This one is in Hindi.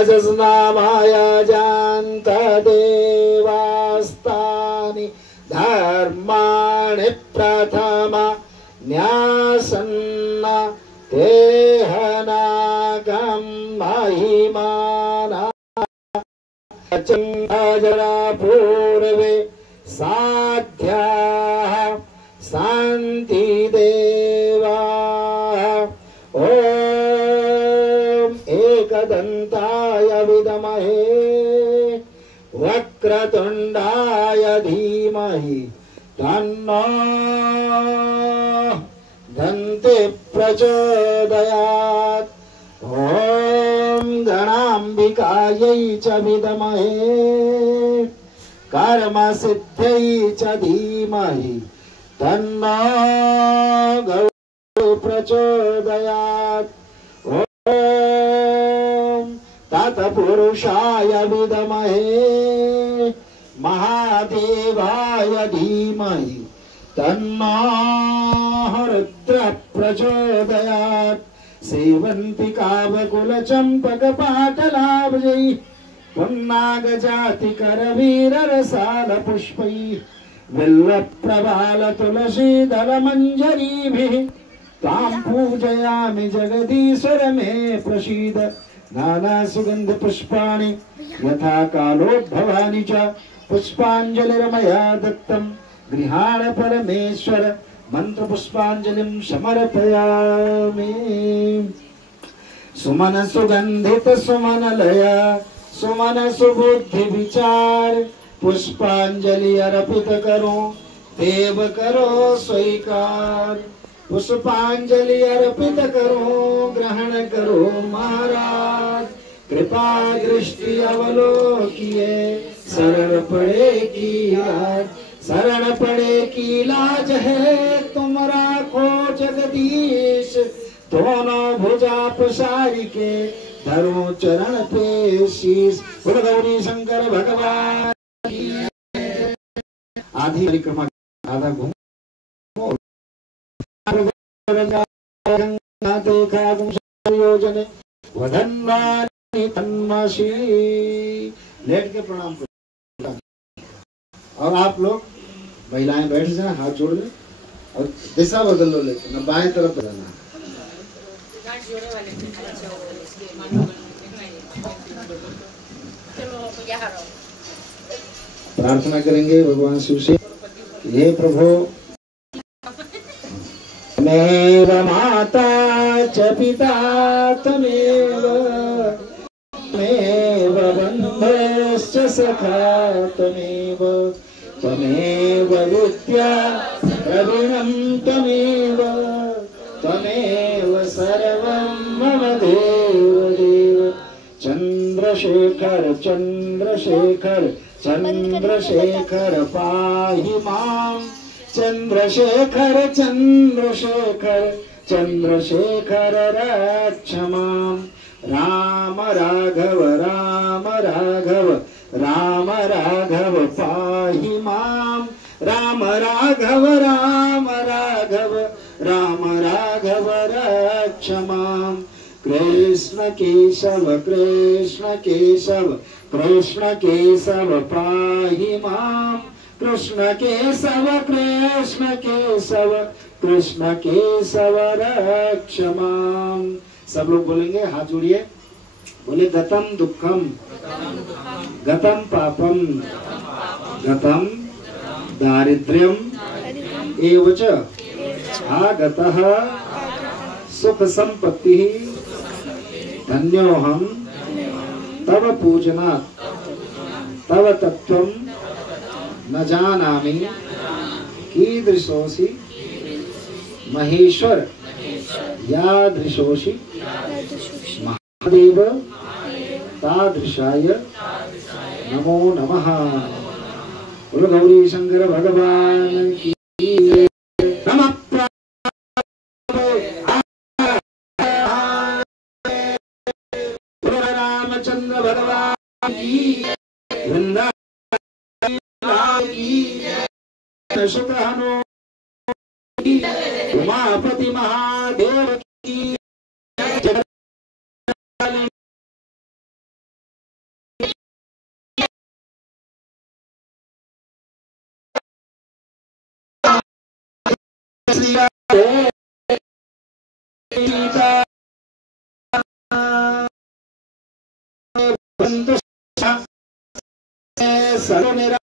जसनामाय जानत देवास्तानि धर्माणि प्रथमा न्यासन्न तेहनागं महिमाना चंद्रजरा पूर्वे साध्याः शान्ति देवाः ओम एकदन्ताय विद्महे वक्रतुण्डाय धीमहि तन्नो दन्ति प्रचोदयात् ओम गणाम्बिकायै च विद्महे कर्मसिद्ध्यै च धीमहि तन्नो गौरी प्रचोदयात् ओम तत्पुरुषाय विद्महे महादेवाय धीमहि तन्नो रुद्रः प्रचोदयात् सेवन्ति कावकुलचम्पकपाटलाब्जैः पुन्नागजातिकरवीररसालपुष्पैः बिल्वप्रवालतुलसीदलमञ्जरीभिः तां पूजयामि जगदीश्वर मे प्रसीद नानासुगन्धपुष्पाणि यथा कालोद्भवानि च पुष्पाञ्जलिर्मया दत्तं गृहाण परमेश्वर मंत्रपुष्पाञ्जलिं समर्पयामि सुमन सुगंधित सुमन लय सुमन सुबुद्धि विचार पुष्पांजलि अर्पित करो देव करो स्वीकार पुष्पांजलि अर्पित करो ग्रहण करो महाराज कृपा दृष्टि अवलोकिए शरण पड़े की याद शरण पड़े की लाज है तुम राखो जगदीश दोनों भुजा पसारी के धरो चरण पे शीश बोल गौरी शंकर भगवान आधी परिक्रमा आधा घूम देखा योजने वधन्वानि तन्मसी लेट के प्रणाम करो। और आप लोग महिलाएं बैठ जाए हाथ जोड़ लें और दिशा बदल लो लेकिन न बाएं तरफ बदलना प्रार्थना करेंगे भगवान शिव से हे प्रभु तमेव माता च पिता तमेव तमेव बन्धुश्च सखा तमेव तमेव विद्या प्रवीणं तमेव तमेव सर्वं मम देव देव चंद्रशेखर चंद्रशेखर चंद्रशेखर पाहि मां चंद्रशेखर चंद्रशेखर चंद्रशेखर रक्ष मां राम राघव राम राघव राम राघव पाहि मां राम राघव राम राघव राम राघव रक्ष मां कृष्ण केशव कृष्ण केशव कृष्ण केशव पाहि मां कृष्ण केशव कृष्ण केशव कृष्ण केशव रक्ष मां। सब लोग बोलेंगे हाथ जोड़िए बोले गतम दुखम गतम पापम गतम दारिद्र्यम एवच आगतः सुख संपत्ति धन्योहम तव पूजनात् तव तत्त्वं न जानामि कीदृशोऽसि महेश्वर यादृशोऽसि महादेव तादृशाय नमो नमः। बोलो गौरी शंकर भगवान की नमः। रामचंद्र भगवान की वृंदावन की सुत हनुमान उमापति महादेव की श्री राधे बंद सर्व